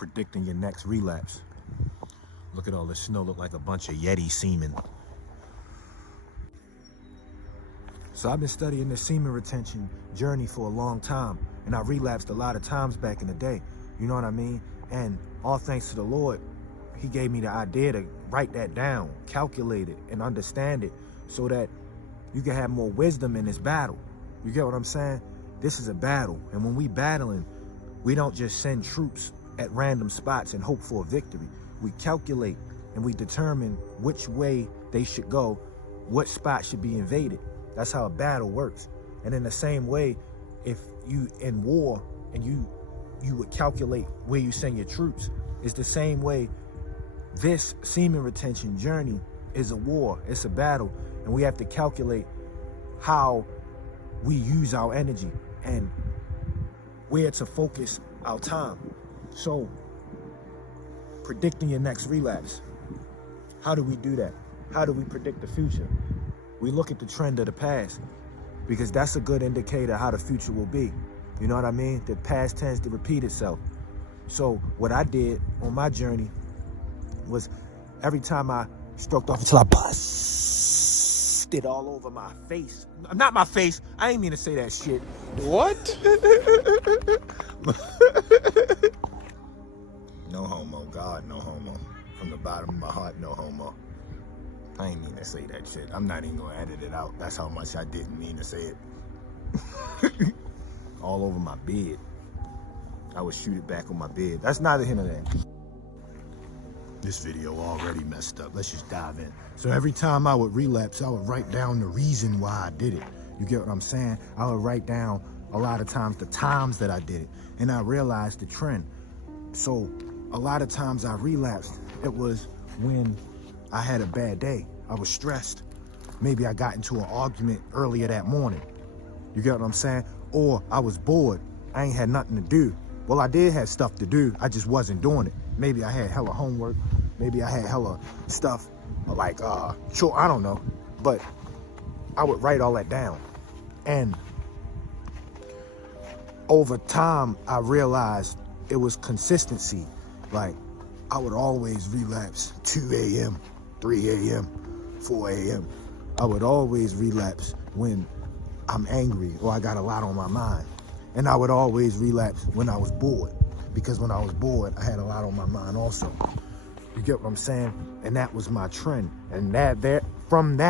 predicting your next relapse. Look at all this snow, look like a bunch of Yeti semen. So I've been studying this semen retention journey for a long time, and I relapsed a lot of times back in the day. You know what I mean? And all thanks to the Lord, he gave me the idea to write that down, calculate it, and understand it so that you can have more wisdom in this battle. You get what I'm saying? This is a battle, and when we battling, we don't just send troops at random spots and hope for a victory. We calculate and we determine which way they should go, what spot should be invaded. That's how a battle works. And in the same way, if you in war and you would calculate where you send your troops, it's the same way this semen retention journey is a war, it's a battle, and we have to calculate how we use our energy and where to focus our time. So, predicting your next relapse. How do we do that? How do we predict the future? We look at the trend of the past, because that's a good indicator how the future will be. You know what I mean? The past tends to repeat itself. So what I did on my journey was every time I stroked off until I busted all over my face. Not my face. I ain't mean to say that shit. What? No homo. God, no homo. From the bottom of my heart, no homo. I ain't mean to say that shit. I'm not even gonna edit it out. That's how much I didn't mean to say it. All over my bed. I would shoot it back on my bed. That's neither here nor there. This video already messed up. Let's just dive in. So every time I would relapse, I would write down the reason why I did it. You get what I'm saying? I would write down a lot of times the times that I did it. And I realized the trend. So a lot of times I relapsed, it was when I had a bad day. I was stressed. Maybe I got into an argument earlier that morning. You get what I'm saying? Or I was bored. I ain't had nothing to do. Well, I did have stuff to do. I just wasn't doing it. Maybe I had hella homework. Maybe I had hella stuff like, I don't know. But I would write all that down. And over time, I realized it was consistency. Like, I would always relapse 2 a.m., 3 a.m., 4 a.m. I would always relapse when I'm angry or I got a lot on my mind. And I would always relapse when I was bored, because when I was bored, I had a lot on my mind also. You get what I'm saying? And that was my trend. And from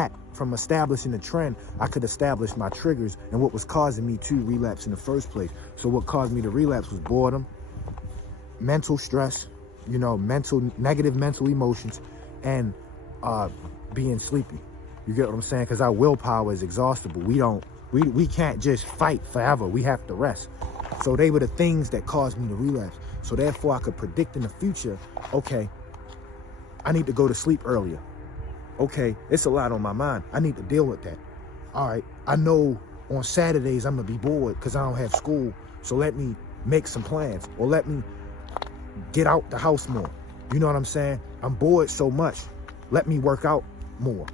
establishing the trend, I could establish my triggers and what was causing me to relapse in the first place. So what caused me to relapse was boredom, mental stress, you know, negative mental emotions, and being sleepy. You get what I'm saying? Because our willpower is exhaustible. We can't just fight forever. We have to rest. So they were the things that caused me to relapse. So therefore I could predict in the future, okay, I need to go to sleep earlier. Okay, it's a lot on my mind. I need to deal with that. All right, I know on Saturdays I'm gonna be bored because I don't have school. So let me make some plans, or let me get out the house more. You know what I'm saying? I'm bored so much. Let me work out more.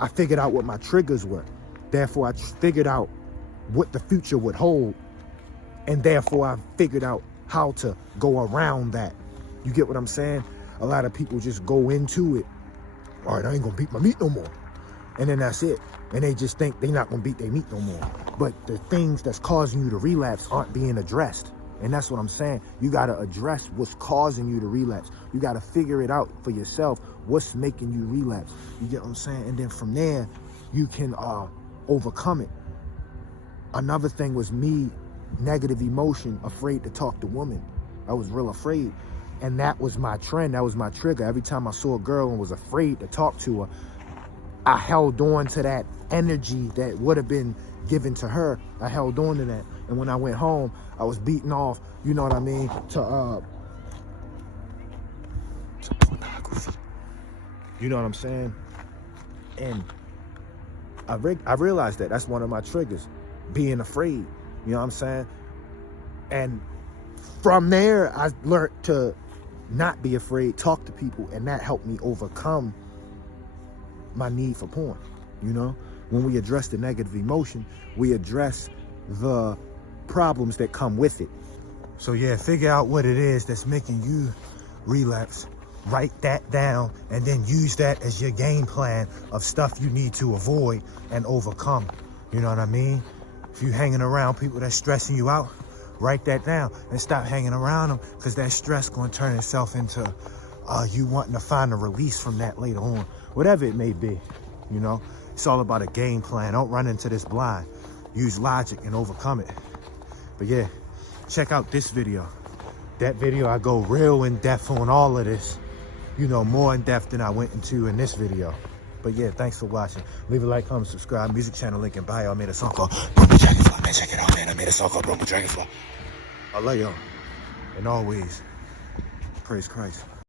I figured out what my triggers were. Therefore, I figured out what the future would hold. And therefore, I figured out how to go around that. You get what I'm saying? A lot of people just go into it. All right, I ain't gonna beat my meat no more. And then that's it. And they just think they're not gonna beat their meat no more. But the things that's causing you to relapse aren't being addressed. And that's what I'm saying. You gotta address what's causing you to relapse. You gotta figure it out for yourself. What's making you relapse? You get what I'm saying? And then from there, you can overcome it. Another thing was me, negative emotion, afraid to talk to women. I was real afraid. And that was my trend. That was my trigger. Every time I saw a girl and was afraid to talk to her, I held on to that energy that would have been given to her. I held on to that. And when I went home, I was beaten off, you know what I mean, to pornography. You know what I'm saying? And I realized that that's one of my triggers, being afraid. You know what I'm saying? And from there, I learned to not be afraid, talk to people, and that helped me overcome my need for porn. You know, when we address the negative emotion, we address the problems that come with it. So yeah, figure out what it is that's making you relapse. Write that down and then use that as your game plan of stuff you need to avoid and overcome. You know what I mean? If you hanging around people that's stressing you out, write that down and stop hanging around them, because that stress going to turn itself into you wanting to find a release from that later on, whatever it may be. You know, it's all about a game plan. Don't run into this blind. Use logic and overcome it. But yeah, check out this video. That video, I go real in depth on all of this. You know, more in depth than I went into in this video. But yeah, thanks for watching. Leave a like, comment, subscribe. Music channel link in bio. I made a song called Rumble Dragonfly. Man, check it out, man. I made a song called Rumble Dragonfly. I love y'all. And always, praise Christ.